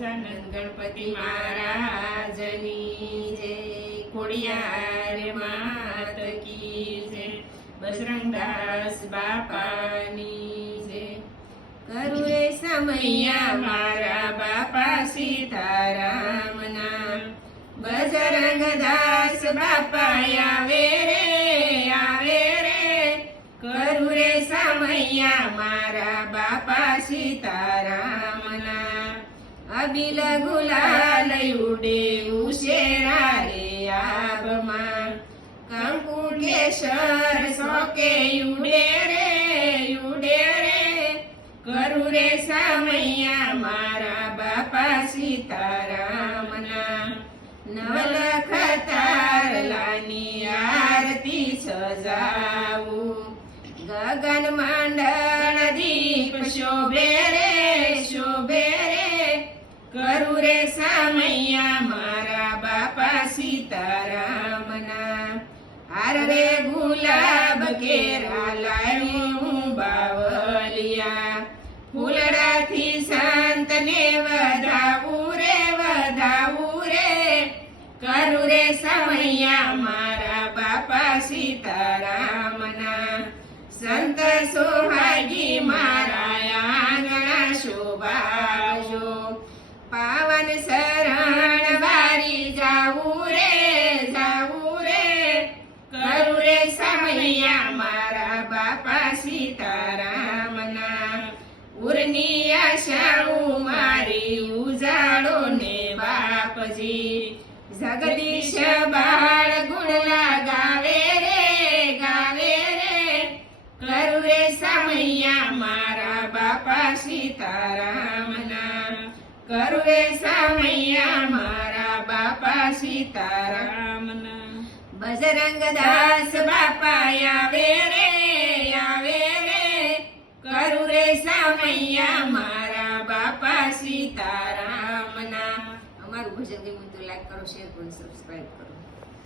ગજાનન ગણપતિ મહારાજની જય, ખોડિયાર માત કી જય, બજરંગદાસ બાપાની જય. કરું રે સમૈયા મારા બાપા સીતારામના, બજરંગદાસ બાપા આવે રે આવે રે. કરું રે સમૈયા મારા બાપા સીતારામના, અબિલ ગુલાલ ઉડે ઉશેરા રે આબમાં, કંકુ કેસર સોકે ઉડે રે ઉડે રે. કરું રે સમૈયા મારા બાપા સીતારામના, નવલખ તારલાની આરતી સજાવું, ગગન મંડળ દીપ શોભે રે શોભે રે. કરું રે સમૈયા મારા બાપા સીતારામના, હાર રે ગુલાબ કેરા લાવ્યું બાવલિયા, ફૂલડાથી સંતને વધાવું રે વધાવું રે. કરું રે સમૈયા મારા બાપા સીતારામના, સંત સોહાગી મારા આંગણા શોભાજો, પાવન શરણ વારી જાવું રે જાવું રે. કરું રે સમૈયા મારા બાપા સીતારામના, ઉરની આશાઓ મારી ઉજાડો ને બાપજી, જગદીશ બાળ ગુણલા ગાવે રે ગાવે રે. કરું રે સમૈયા મારા બાપા સીતારામના, કરું રે સમૈયા મારા બાપા સીતારામના, બજરંગદાસ બાપા આવે રે આવે રે. કરું રે સમૈયા મારા બાપા સીતારામના. અમારું ભજન ગમ્યું તો લાઈક કરો, શેર કરો, સબસ્ક્રાઇબ કરો.